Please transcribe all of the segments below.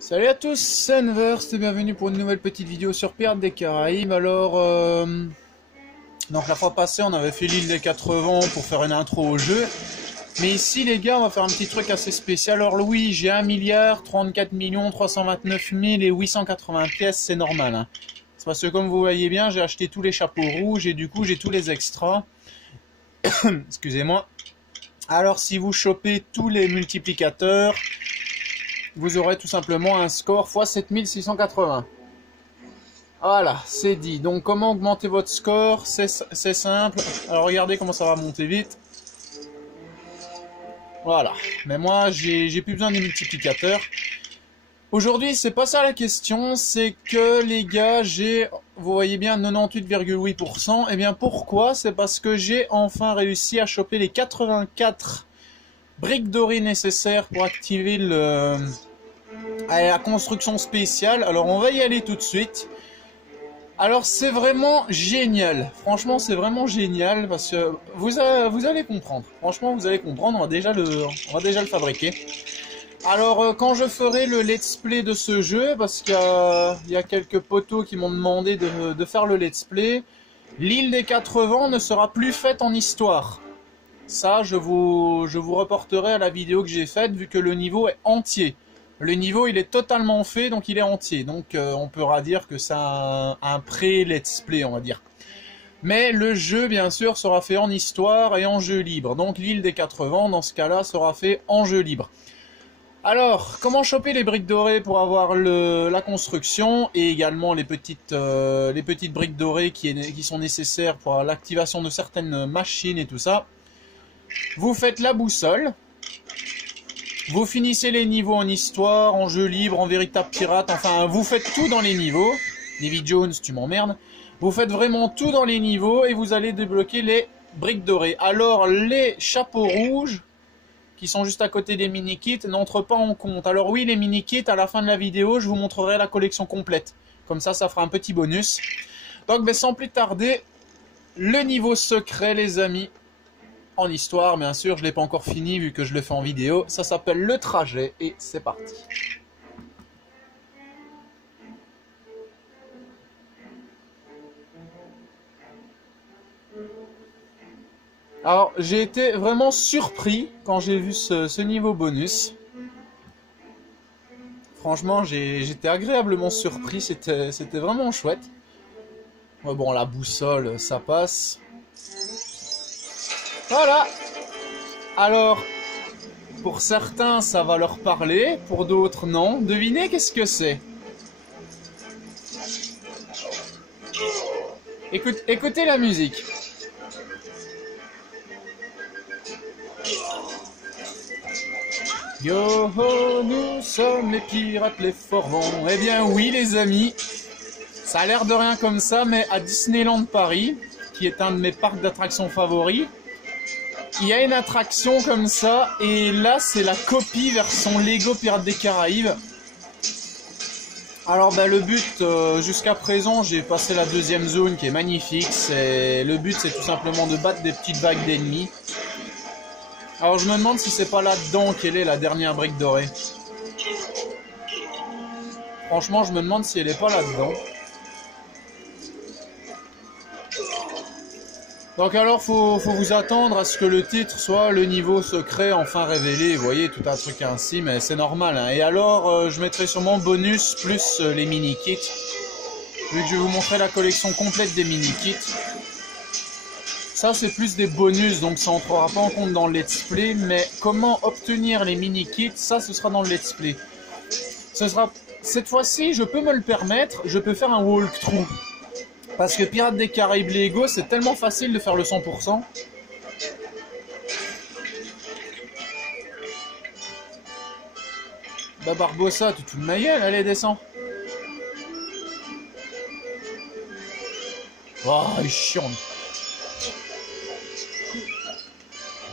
Salut à tous, c'est Enverst et bienvenue pour une nouvelle petite vidéo sur Pirates des Caraïbes. Alors, donc la fois passée on avait fait l'île des 80 pour faire une intro au jeu. Mais ici les gars on va faire un petit truc assez spécial. Alors oui, j'ai 1 34 329 880 pièces, c'est normal. Hein. C'est parce que comme vous voyez bien, j'ai acheté tous les chapeaux rouges et du coup j'ai tous les extras. Excusez-moi. Alors si vous chopez tous les multiplicateurs, vous aurez tout simplement un score x 7680. Voilà, c'est dit. Donc comment augmenter votre score? C'est simple. Alors regardez comment ça va monter vite. Voilà. Mais moi, j'ai plus besoin des multiplicateurs. Aujourd'hui, c'est pas ça la question. C'est que les gars, vous voyez bien 98,8%. Et bien pourquoi? C'est parce que j'ai enfin réussi à choper les 84 briques dorées nécessaires pour activer la construction spéciale. Alors on va y aller tout de suite. Alors c'est vraiment génial. Franchement c'est vraiment génial parce que vous allez comprendre. Franchement vous allez comprendre. On va déjà le fabriquer. Alors quand je ferai le let's play de ce jeu, parce qu'il y a quelques potos qui m'ont demandé de faire le let's play, l'île des 80 ne sera plus faite en histoire. Ça je vous reporterai à la vidéo que j'ai faite vu que le niveau est entier. Le niveau il est totalement fait, donc il est entier. Donc on pourra dire que c'est un pré-let's play, on va dire. Mais le jeu bien sûr sera fait en histoire et en jeu libre. Donc l'île des 80 dans ce cas-là sera fait en jeu libre. Alors, comment choper les briques dorées pour avoir la construction et également les petites briques dorées qui sont nécessaires pour l'activation de certaines machines et tout ça. Vous faites la boussole. Vous finissez les niveaux en histoire, en jeu libre, en véritable pirate, enfin vous faites tout dans les niveaux. Davy Jones, tu m'emmerdes. Vous faites vraiment tout dans les niveaux et vous allez débloquer les briques dorées. Alors les chapeaux rouges, qui sont juste à côté des mini-kits, n'entrent pas en compte. Alors oui, les mini-kits, à la fin de la vidéo, je vous montrerai la collection complète. Comme ça, ça fera un petit bonus. Donc ben, sans plus tarder, le niveau secret les amis. En histoire, bien sûr, je ne l'ai pas encore fini vu que je le fais en vidéo. Ça s'appelle le trajet et c'est parti. Alors, j'ai été vraiment surpris quand j'ai vu ce niveau bonus. Franchement, j'étais agréablement surpris, c'était vraiment chouette. Ouais, bon, la boussole, ça passe. Voilà. Alors, pour certains, ça va leur parler, pour d'autres, non. Devinez qu'est-ce que c'est? Écoutez la musique. Yo ho, nous sommes les pirates, les forvents. Eh bien oui les amis, ça a l'air de rien comme ça, mais à Disneyland Paris, qui est un de mes parcs d'attractions favoris, il y a une attraction comme ça, et là c'est la copie version Lego Pirates des Caraïbes. Alors bah, le but, jusqu'à présent j'ai passé la deuxième zone qui est magnifique, le but c'est tout simplement de battre des petites vagues d'ennemis. Alors je me demande si c'est pas là-dedans qu'elle est la dernière brique dorée. Franchement je me demande si elle est pas là-dedans. Donc alors faut vous attendre à ce que le titre soit le niveau secret enfin révélé. Vous voyez tout un truc ainsi, mais c'est normal. Hein. Et alors je mettrai sûrement bonus plus les mini-kits. Vu que je vais vous montrer la collection complète des mini-kits. Ça c'est plus des bonus, donc ça entrera pas en compte dans le let's play, mais comment obtenir les mini-kits, ça ce sera dans le let's play. Cette fois-ci, je peux me le permettre, je peux faire un walkthrough. Parce que Pirates des Caraïbes Lego, c'est tellement facile de faire le 100%. Bah Barbossa, tu te fous de ma gueule, allez descends. Oh, il est chiant.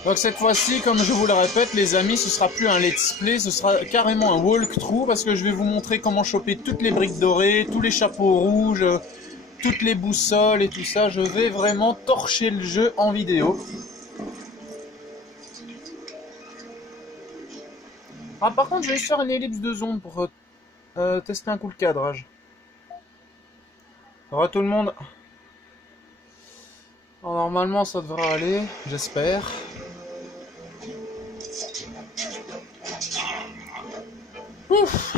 Donc cette fois-ci, comme je vous le répète, les amis, ce sera plus un let's play, ce sera carrément un walkthrough parce que je vais vous montrer comment choper toutes les briques dorées, tous les chapeaux rouges, toutes les boussoles et tout ça. Je vais vraiment torcher le jeu en vidéo. Ah, par contre, je vais juste faire une ellipse de zone pour tester un coup le cadrage. Ça va tout le monde? Alors, normalement ça devrait aller, j'espère. Ouf.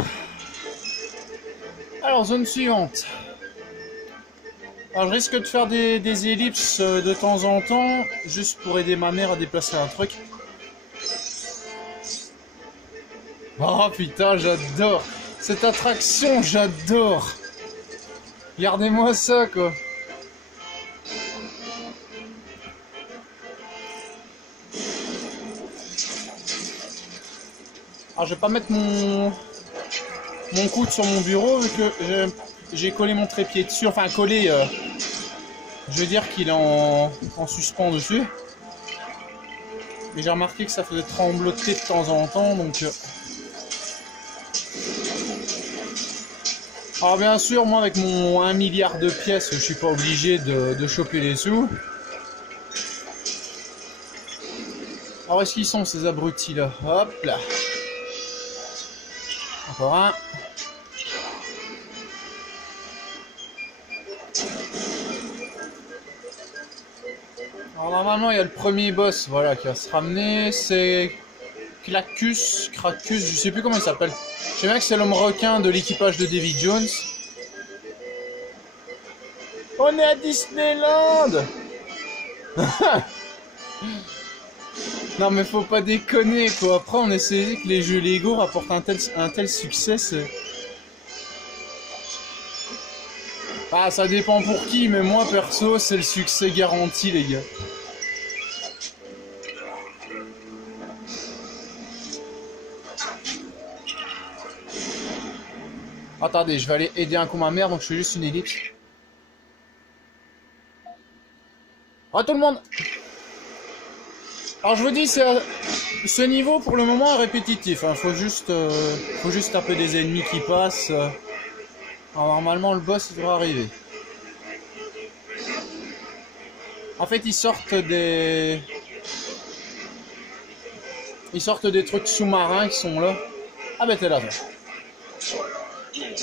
Alors zone suivante. Alors je risque de faire des ellipses de temps en temps, juste pour aider ma mère à déplacer un truc. Oh putain, j'adore cette attraction, j'adore. Regardez-moi ça quoi. Alors je vais pas mettre mon coude sur mon bureau vu que j'ai collé mon trépied dessus, enfin collé, je veux dire qu'il est en suspens dessus. Mais j'ai remarqué que ça faisait trembloter de temps en temps, donc... Alors bien sûr, moi avec mon 1 milliard de pièces, je suis pas obligé de choper les sous. Alors est-ce qu'ils sont ces abrutis là? Hop là. Encore un. Alors normalement il y a le premier boss, voilà, qui va se ramener, c'est Cracus, je sais plus comment il s'appelle. Je sais bien que c'est l'homme requin de l'équipage de Davy Jones. On est à Disneyland. Non mais faut pas déconner quoi, après on est saisi que les jeux Lego rapportent un tel succès, c'est... Ah ça dépend pour qui, mais moi perso c'est le succès garanti les gars. Attendez, je vais aller aider un coup ma mère, donc je fais juste une ellipse. Ah tout le monde. Alors je vous dis, ce niveau pour le moment est répétitif, hein. Faut juste taper des ennemis qui passent. Alors normalement le boss il devrait arriver. En fait ils sortent des trucs sous-marins qui sont là. Ah ben t'es là toi.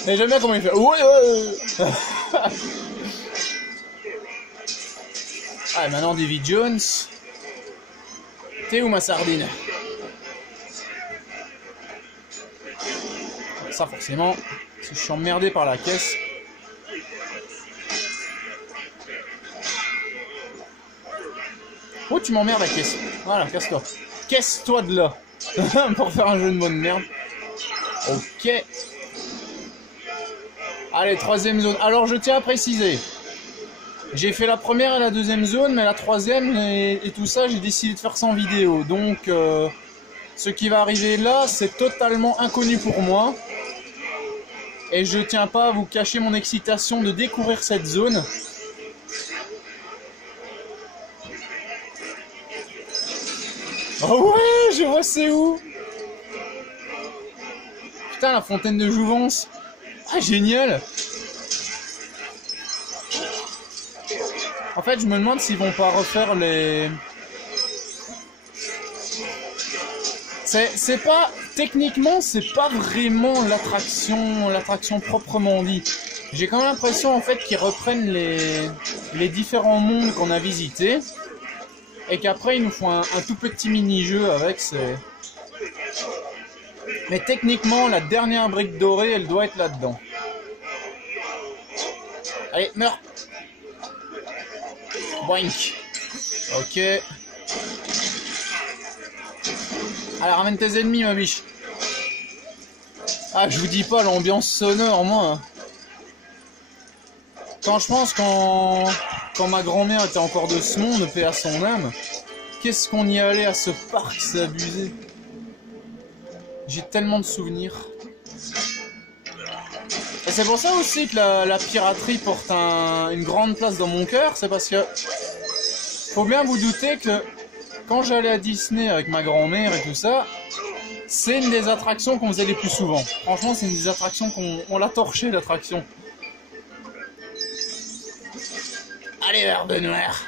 Mais j'aime bien comment il fait. Ouais. Ah maintenant Davy Jones. T'es où ma sardine? Ça forcément, parce que je suis emmerdé par la caisse. Oh tu m'emmerdes la caisse. Voilà, casse-toi. Casse-toi de là. Pour faire un jeu de mots de merde. Ok. Allez, troisième zone. Alors je tiens à préciser. J'ai fait la première et la deuxième zone, mais la troisième et tout ça, j'ai décidé de faire ça en vidéo. Donc, ce qui va arriver là, c'est totalement inconnu pour moi. Et je tiens pas à vous cacher mon excitation de découvrir cette zone. Oh ouais, je vois c'est où. Putain, la fontaine de Jouvence. Ah, génial. En fait, je me demande s'ils vont pas refaire les... C'est pas... Techniquement, c'est pas vraiment l'attraction proprement dit. J'ai quand même l'impression, en fait, qu'ils reprennent les différents mondes qu'on a visités. Et qu'après, ils nous font un tout petit mini-jeu avec. Mais techniquement, la dernière brique dorée, elle doit être là-dedans. Allez, meurs. Boink. Ok. Allez, ramène tes ennemis, ma biche. Ah, je vous dis pas l'ambiance sonore, moi. Quand je pense quand ma grand-mère était encore de ce monde, paix à son âme, qu'est-ce qu'on y allait à ce parc, c'est abusé. J'ai tellement de souvenirs. Et c'est pour ça aussi que la piraterie porte une grande place dans mon cœur, c'est parce que faut bien vous douter que quand j'allais à Disney avec ma grand-mère et tout ça, c'est une des attractions qu'on faisait les plus souvent. Franchement, c'est une des attractions qu'on l'a torché, l'attraction. Allez, Herbe Noire.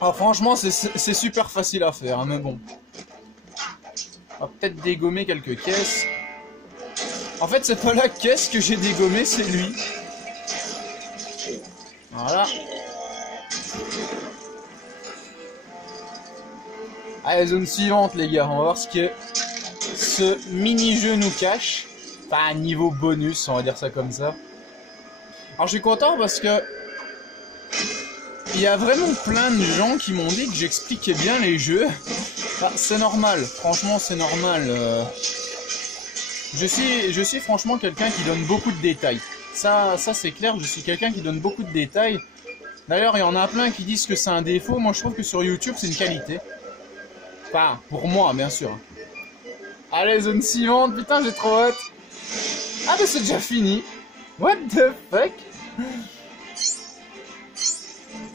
Alors franchement, c'est super facile à faire, hein, mais bon. On va peut-être dégommer quelques caisses. En fait, c'est pas la caisse que j'ai dégommée, c'est lui. Voilà. Allez, zone suivante, les gars. On va voir ce que ce mini-jeu nous cache. Enfin, niveau bonus, on va dire ça comme ça. Alors, je suis content parce que il y a vraiment plein de gens qui m'ont dit que j'expliquais bien les jeux. Bah, c'est normal. Franchement, c'est normal. Je suis franchement quelqu'un qui donne beaucoup de détails. Ça c'est clair, je suis quelqu'un qui donne beaucoup de détails. D'ailleurs, il y en a plein qui disent que c'est un défaut. Moi, je trouve que sur YouTube, c'est une qualité. Enfin, pour moi, bien sûr. Allez, zone suivante. Putain, j'ai trop hâte. Ah, mais c'est déjà fini. What the fuck?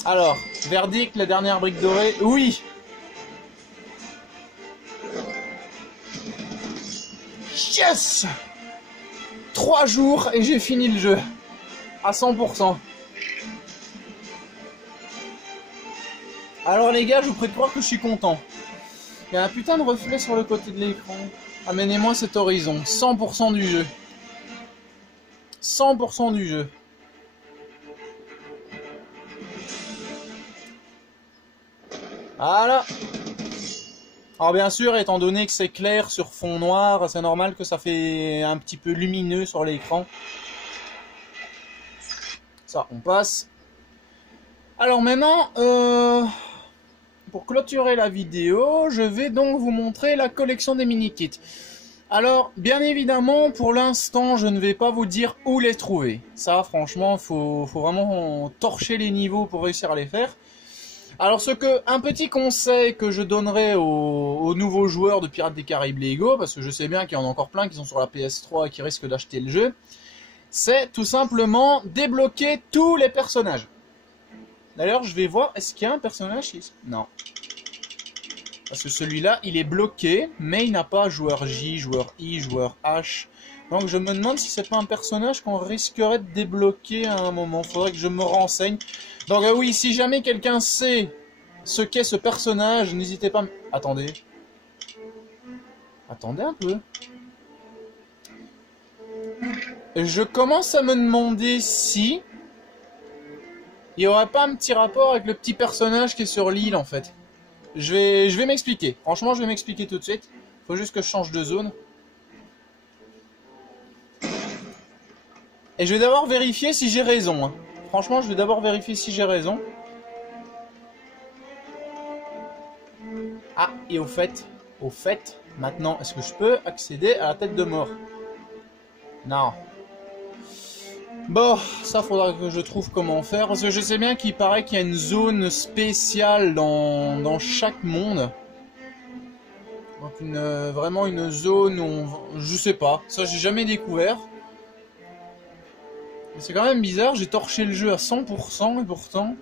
Alors, verdict, la dernière brique dorée. Oui. Yes! 3 jours et j'ai fini le jeu. À 100%. Alors les gars, je vous prie de croire que je suis content. Il y a un putain de reflet sur le côté de l'écran. Amenez-moi cet horizon. 100% du jeu. 100% du jeu. Voilà. Alors bien sûr, étant donné que c'est clair sur fond noir, c'est normal que ça fait un petit peu lumineux sur l'écran. Ça, on passe. Alors maintenant, pour clôturer la vidéo, je vais donc vous montrer la collection des mini-kits. Alors, bien évidemment, pour l'instant, je ne vais pas vous dire où les trouver. Ça, franchement, faut vraiment torcher les niveaux pour réussir à les faire. Alors, un petit conseil que je donnerai aux nouveaux joueurs de Pirates des Caraïbes Lego, parce que je sais bien qu'il y en a encore plein qui sont sur la PS3 et qui risquent d'acheter le jeu, c'est tout simplement débloquer tous les personnages. D'ailleurs, je vais voir, est-ce qu'il y a un personnage ici? Non. Parce que celui-là, il est bloqué, mais il n'a pas joueur J, joueur I, joueur H. Donc je me demande si c'est pas un personnage qu'on risquerait de débloquer à un moment. Faudrait que je me renseigne. Donc oui, si jamais quelqu'un sait ce qu'est ce personnage, n'hésitez pas à... Attendez. Attendez un peu. Je commence à me demander si... il n'y aurait pas un petit rapport avec le petit personnage qui est sur l'île en fait. Je vais m'expliquer. Franchement, je vais m'expliquer tout de suite. Faut juste que je change de zone. Et je vais d'abord vérifier si j'ai raison. Hein. Franchement, je vais d'abord vérifier si j'ai raison. Ah, et au fait, maintenant, est-ce que je peux accéder à la tête de mort? Non. Bon, ça faudra que je trouve comment faire, parce que je sais bien qu'il paraît qu'il y a une zone spéciale dans chaque monde. Donc vraiment une zone où je sais pas, ça j'ai jamais découvert. C'est quand même bizarre, j'ai torché le jeu à 100% et pourtant...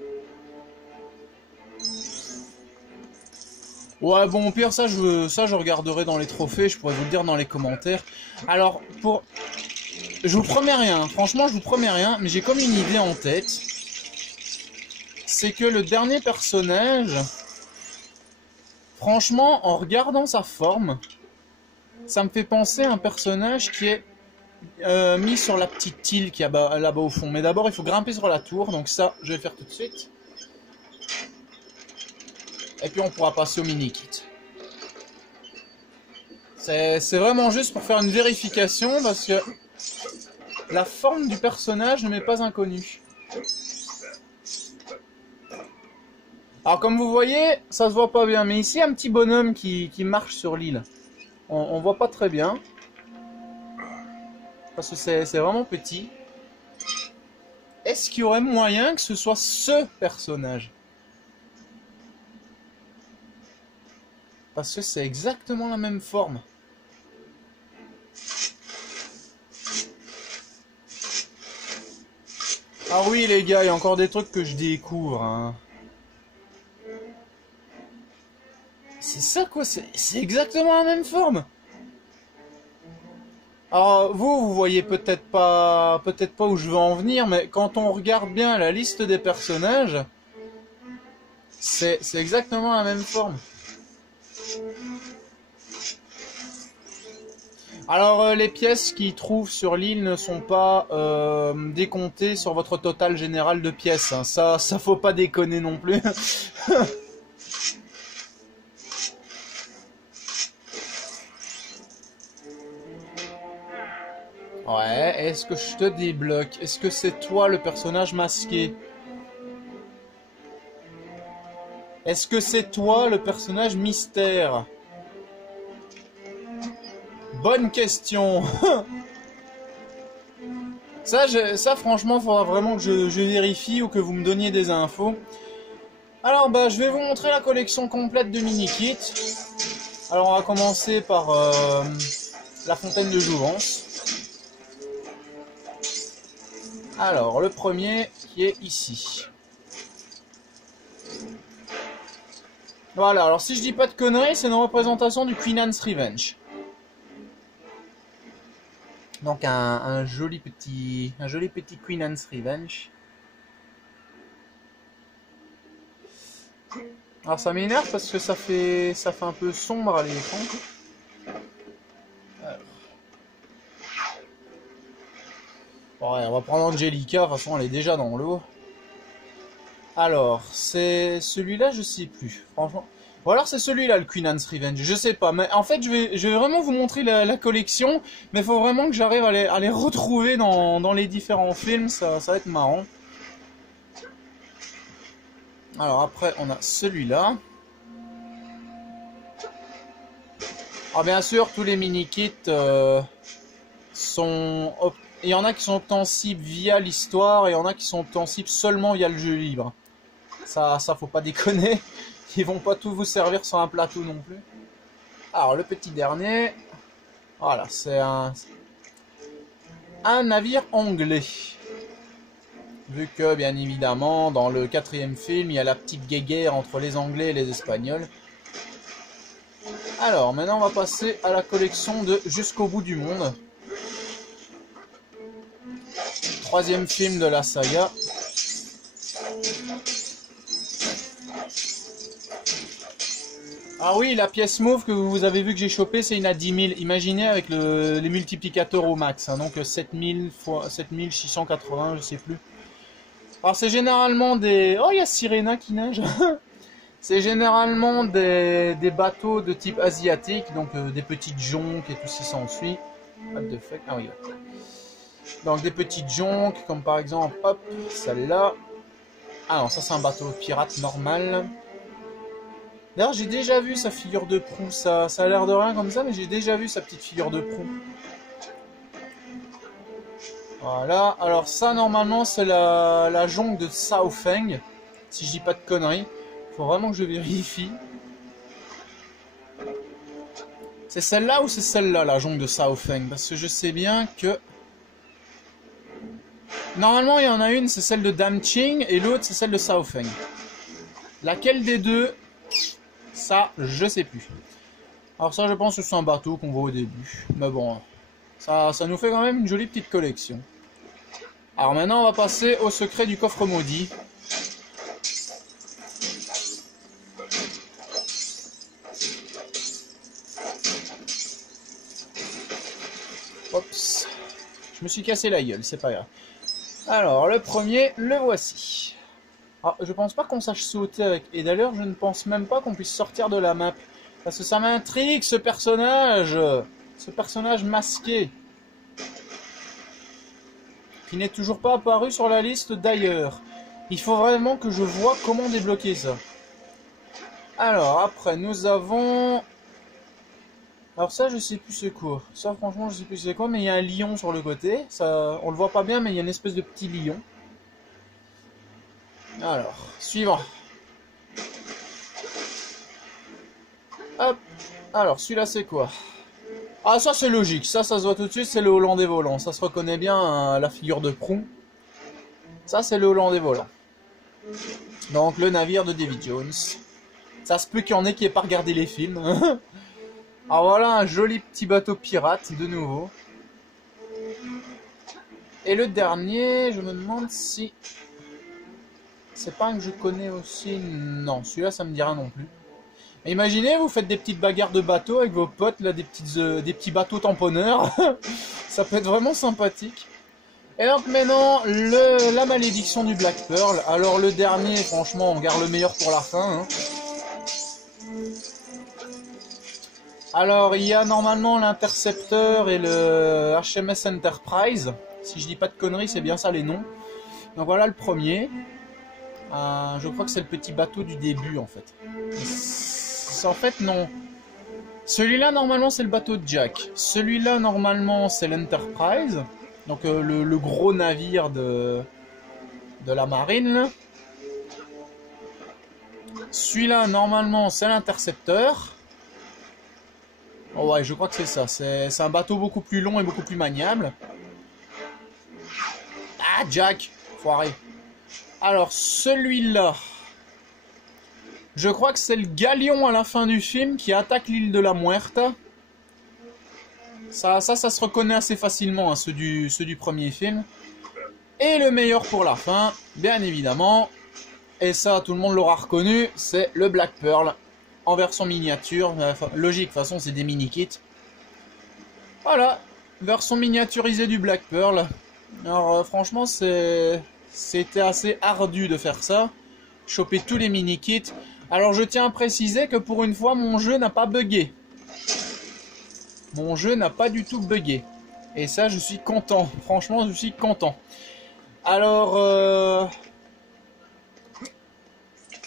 Ouais bon au pire ça je regarderai dans les trophées, je pourrais vous le dire dans les commentaires. Alors je vous promets rien, franchement je vous promets rien, mais j'ai comme une idée en tête. C'est que le dernier personnage, franchement en regardant sa forme, ça me fait penser à un personnage qui est mis sur la petite île qui est là-bas au fond. Mais d'abord il faut grimper sur la tour, donc ça je vais le faire tout de suite. Et puis on pourra passer au mini-kit. C'est vraiment juste pour faire une vérification parce que la forme du personnage ne m'est pas inconnue. Alors comme vous voyez, ça se voit pas bien, mais ici un petit bonhomme qui marche sur l'île. On voit pas très bien. Parce que c'est vraiment petit. Est-ce qu'il y aurait moyen que ce soit ce personnage? Parce que c'est exactement la même forme. Ah oui les gars, il y a encore des trucs que je découvre. Hein. C'est ça quoi, c'est exactement la même forme. Alors vous voyez peut-être pas où je veux en venir, mais quand on regarde bien la liste des personnages, c'est exactement la même forme. Alors, les pièces qu'ils trouvent sur l'île ne sont pas décomptées sur votre total général de pièces. Hein. Ça faut pas déconner non plus. Ouais, est-ce que je te débloque? Est-ce que c'est toi le personnage masqué? Est-ce que c'est toi le personnage mystère? Bonne question. Ça franchement, il faudra vraiment que je vérifie ou que vous me donniez des infos. Alors, bah, je vais vous montrer la collection complète de mini-kits. Alors, on va commencer par la fontaine de jouvence. Alors, le premier qui est ici. Voilà, alors si je dis pas de conneries, c'est une représentation du Queen Anne's Revenge. Donc un joli petit Queen Anne's Revenge. Alors ça m'énerve parce que ça fait un peu sombre à l'écran. Bon, ouais, on va prendre Angelica, de toute façon elle est déjà dans l'eau. Alors, c'est celui-là, je sais plus, franchement. Ou alors c'est celui-là, le Queen Anne's Revenge, je sais pas. Mais en fait, je vais vraiment vous montrer la collection, mais il faut vraiment que j'arrive à les retrouver dans les différents films, ça va être marrant. Alors après, on a celui-là. Alors bien sûr, tous les mini-kits sont... Il y en a qui sont obtensibles via l'histoire, et il y en a qui sont obtensibles seulement via le jeu libre. Ça faut pas déconner. Ils vont pas tout vous servir sur un plateau non plus. Alors, le petit dernier. Voilà, c'est un navire anglais. Vu que, bien évidemment, dans le 4e film, il y a la petite guéguerre entre les Anglais et les Espagnols. Alors, maintenant, on va passer à la collection de Jusqu'au bout du monde. 3e film de la saga. Ah oui, la pièce mauve que vous avez vu que j'ai chopée, c'est une à 10 000. Imaginez avec les multiplicateurs au max. Hein, donc 7000 fois 7680, je sais plus. Alors c'est généralement des... Oh, il y a Sirena qui neige. C'est généralement des bateaux de type asiatique. Donc des petites jonques et tout ce qui s'ensuit. What the fuck? Ah oui. Donc des petites jonques, comme par exemple, hop, celle-là. Ah non, ça c'est un bateau pirate normal. D'ailleurs, j'ai déjà vu sa figure de proue. Ça a l'air de rien comme ça, mais j'ai déjà vu sa petite figure de proue. Voilà. Alors ça, normalement, c'est la jonque de Shaofeng. Si je dis pas de conneries. Faut vraiment que je vérifie. C'est celle-là ou c'est celle-là, la jonque de Shaofeng? Parce que je sais bien que... Normalement, il y en a une, c'est celle de Damqing, et l'autre, c'est celle de Shaofeng. Laquelle des deux? Ça, je sais plus. Alors ça, je pense que c'est un bateau qu'on voit au début. Mais bon, ça nous fait quand même une jolie petite collection. Alors maintenant, on va passer au secret du coffre maudit. Oups. Je me suis cassé la gueule, c'est pas grave. Alors, le premier, le voici. Ah, je pense pas qu'on sache sauter avec. Et d'ailleurs, je ne pense même pas qu'on puisse sortir de la map. Parce que ça m'intrigue, ce personnage. Ce personnage masqué. Qui n'est toujours pas apparu sur la liste d'ailleurs. Il faut vraiment que je vois comment débloquer ça. Alors, après, nous avons... Alors ça, je sais plus c'est quoi. Ça, franchement, je sais plus c'est quoi. Mais il y a un lion sur le côté. Ça, on le voit pas bien, mais il y a une espèce de petit lion. Alors, suivant. Hop. Alors, celui-là, c'est quoi? Ah, ça, c'est logique. Ça se voit tout de suite, c'est le Hollandais volant. Ça se reconnaît bien, la figure de proue. Ça, c'est le Hollandais volant. Donc, le navire de Davy Jones. Ça se peut qu'il y en ait qui n'aient pas regardé les films. Alors, voilà, un joli petit bateau pirate, de nouveau. Et le dernier, je me demande si... C'est pas un que je connais aussi. Non, celui-là, ça me dit rien non plus. Imaginez, vous faites des petites bagarres de bateaux avec vos potes, là, des petits bateaux tamponneurs. Ça peut être vraiment sympathique. Et donc maintenant, la malédiction du Black Pearl. Alors le dernier, franchement, on garde le meilleur pour la fin. Hein. Alors il y a normalement l'Intercepteur et le HMS Enterprise. Si je dis pas de conneries, c'est bien ça les noms. Donc voilà le premier. Je crois que c'est le petit bateau du début en fait. En fait non. Celui-là normalement c'est le bateau de Jack. Celui-là normalement c'est l'Enterprise. Donc le gros navire de la marine. Là. Celui-là normalement c'est l'Intercepteur. Oh ouais je crois que c'est ça. C'est un bateau beaucoup plus long et beaucoup plus maniable. Ah Jack, foiré. Alors celui-là. Je crois que c'est le galion à la fin du film qui attaque l'île de la Muerta. Ça se reconnaît assez facilement, hein, ceux du premier film. Et le meilleur pour la fin, bien évidemment, et ça tout le monde l'aura reconnu, c'est le Black Pearl en version miniature. Logique, de toute façon c'est des mini-kits. Voilà, version miniaturisée du Black Pearl. Alors franchement c'était assez ardu de faire ça. Choper tous les mini-kits. Alors je tiens à préciser que pour une fois mon jeu n'a pas bugué. Mon jeu n'a pas du tout bugué. Et ça je suis content. Franchement je suis content. Alors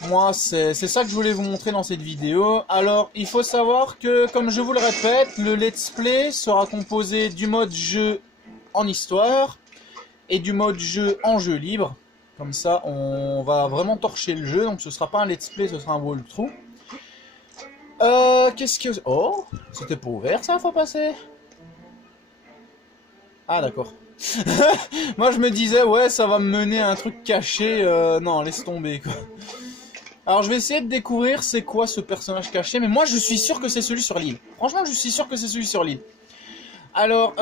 moi c'est ça que je voulais vous montrer dans cette vidéo. Alors il faut savoir que comme je vous le répète, le let's play sera composé du mode jeu en histoire et du mode jeu en jeu libre. Comme ça, on va vraiment torcher le jeu. Donc, ce sera pas un let's play, ce sera un walkthrough. Qu'est-ce que... Oh, c'était pas ouvert, ça, faut passer. Ah, d'accord. Moi, je me disais, ouais, ça va me mener à un truc caché. Non, laisse tomber, quoi. Alors, je vais essayer de découvrir c'est quoi ce personnage caché. Mais moi, je suis sûr que c'est celui sur l'île. Franchement, je suis sûr que c'est celui sur l'île. Alors,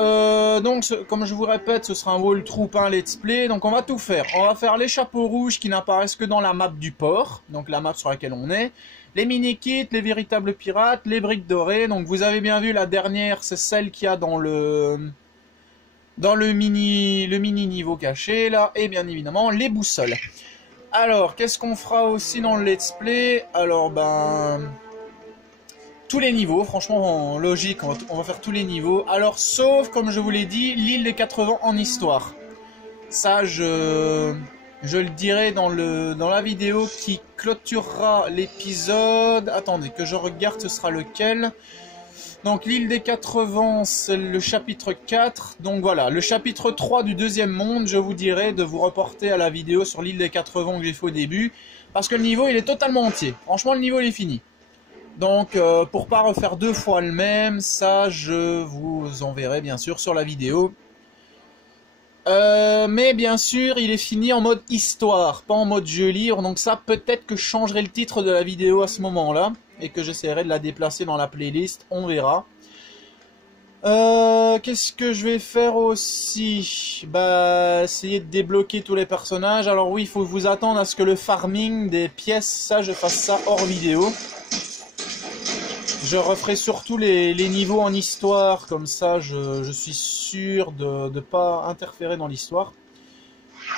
donc, comme je vous répète, ce sera un walkthrough, pas un let's play. Donc, on va tout faire. On va faire les chapeaux rouges qui n'apparaissent que dans la map du port. Donc, la map sur laquelle on est. Les mini-kits, les véritables pirates, les briques dorées. Donc, vous avez bien vu, la dernière, c'est celle qu'il y a dans le mini niveau caché, là. Et bien évidemment, les boussoles. Alors, qu'est-ce qu'on fera aussi dans le let's play? Alors, tous les niveaux, franchement en logique, on va faire tous les niveaux. Alors sauf, comme je vous l'ai dit, l'île des 80 en histoire. Ça, je le dirai dans la vidéo qui clôturera l'épisode. Attendez, que je regarde, ce sera lequel. Donc l'île des 80, c'est le chapitre 4. Donc voilà, le chapitre 3 du deuxième monde, je vous dirai de vous reporter à la vidéo sur l'île des 80 que j'ai fait au début. Parce que le niveau, il est totalement entier. Franchement, le niveau, il est fini. Donc, pour pas refaire deux fois le même, ça, je vous enverrai bien sûr sur la vidéo. Mais bien sûr, il est fini en mode histoire, pas en mode jeu libre. Donc ça, peut-être que je changerai le titre de la vidéo à ce moment-là. Et que j'essaierai de la déplacer dans la playlist, on verra. Qu'est-ce que je vais faire aussi? Essayer de débloquer tous les personnages. Alors oui, il faut vous attendre à ce que le farming des pièces, ça, je fasse ça hors vidéo. Je referai surtout les niveaux en histoire, comme ça je suis sûr de ne pas interférer dans l'histoire.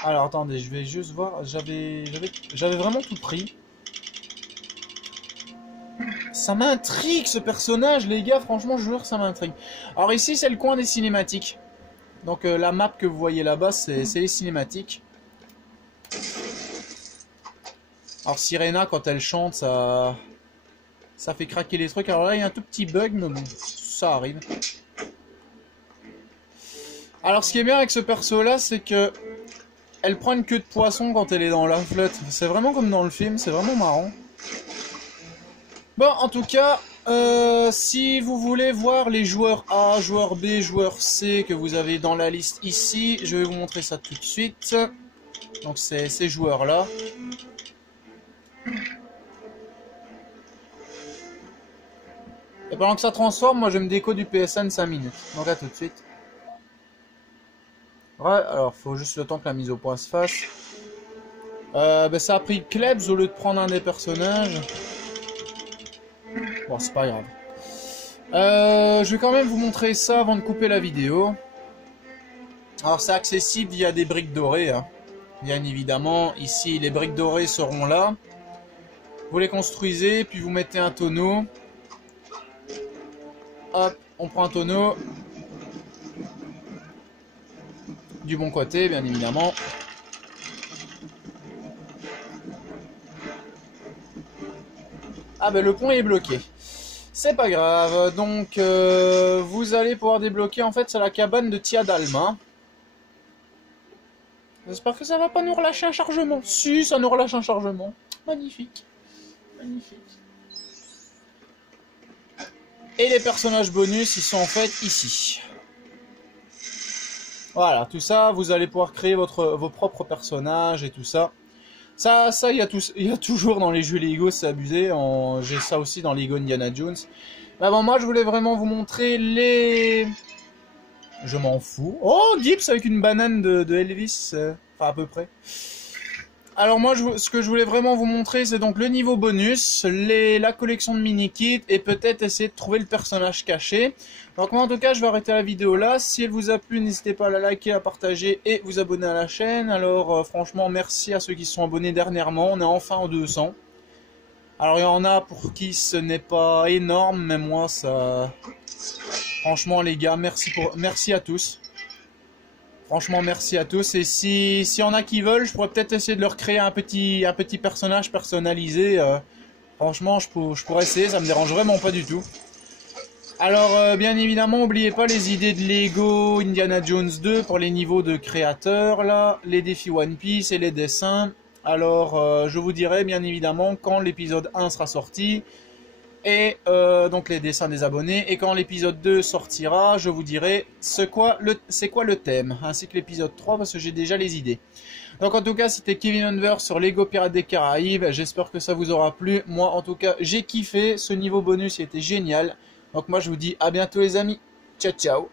Alors attendez, je vais juste voir, j'avais vraiment tout pris. Ça m'intrigue ce personnage les gars, franchement je jure que ça m'intrigue. Alors ici c'est le coin des cinématiques. Donc la map que vous voyez là-bas c'est les cinématiques. Alors Sirena quand elle chante ça fait craquer les trucs. Alors là, il y a un tout petit bug, mais bon, ça arrive. Alors, ce qui est bien avec ce perso-là, c'est que elle prend une queue de poisson quand elle est dans la flotte. C'est vraiment comme dans le film, c'est vraiment marrant. Bon, en tout cas, si vous voulez voir les joueurs A, joueurs B, joueurs C que vous avez dans la liste ici, je vais vous montrer ça tout de suite. Donc, c'est ces joueurs-là. Et pendant que ça transforme, moi je me déco du PSN 5 minutes. Donc à tout de suite. Ouais, alors faut juste le temps que la mise au point se fasse. Ça a pris Klebs au lieu de prendre un des personnages. Bon, c'est pas grave. Je vais quand même vous montrer ça avant de couper la vidéo. Alors c'est accessible via des briques dorées, hein. Bien évidemment, ici les briques dorées seront là. Vous les construisez, puis vous mettez un tonneau. Hop, on prend un tonneau. Du bon côté, bien évidemment. Ah ben le pont est bloqué. C'est pas grave, donc vous allez pouvoir débloquer, en fait c'est la cabane de Tia Dalma. J'espère que ça va pas nous relâcher un chargement. Si, ça nous relâche un chargement. Magnifique. Magnifique. Et les personnages bonus, ils sont en fait ici. Voilà, tout ça, vous allez pouvoir créer vos propres personnages et tout ça. Ça, il y a toujours dans les jeux Lego, c'est abusé. J'ai ça aussi dans Lego Indiana Jones. Mais bon, moi, je voulais vraiment vous montrer les... Je m'en fous. Oh, Gibbs avec une banane de Elvis. Enfin, à peu près. Alors moi, ce que je voulais vraiment vous montrer, c'est donc le niveau bonus, la collection de mini-kits et peut-être essayer de trouver le personnage caché. Donc moi, en tout cas, je vais arrêter la vidéo là. Si elle vous a plu, n'hésitez pas à la liker, à partager et vous abonner à la chaîne. Alors franchement, merci à ceux qui se sont abonnés dernièrement. On est enfin aux 200. Alors il y en a pour qui ce n'est pas énorme, mais moi, ça... Franchement, les gars, merci à tous. Franchement, merci à tous. Et s'il y en a qui veulent, je pourrais peut-être essayer de leur créer un petit personnage personnalisé. Franchement, je pourrais essayer, ça me dérange vraiment pas du tout. Alors, bien évidemment, n'oubliez pas les idées de Lego Indiana Jones 2 pour les niveaux de créateurs, là, les défis One Piece et les dessins. Alors, je vous dirai, bien évidemment, quand l'épisode 1 sera sorti. Et donc les dessins des abonnés. Et quand l'épisode 2 sortira, je vous dirai c'est quoi le thème. Ainsi que l'épisode 3 parce que j'ai déjà les idées. Donc en tout cas, c'était Kevin Unver sur Lego Pirates des Caraïbes. J'espère que ça vous aura plu. Moi en tout cas, j'ai kiffé. Ce niveau bonus il était génial. Donc moi je vous dis à bientôt les amis. Ciao ciao.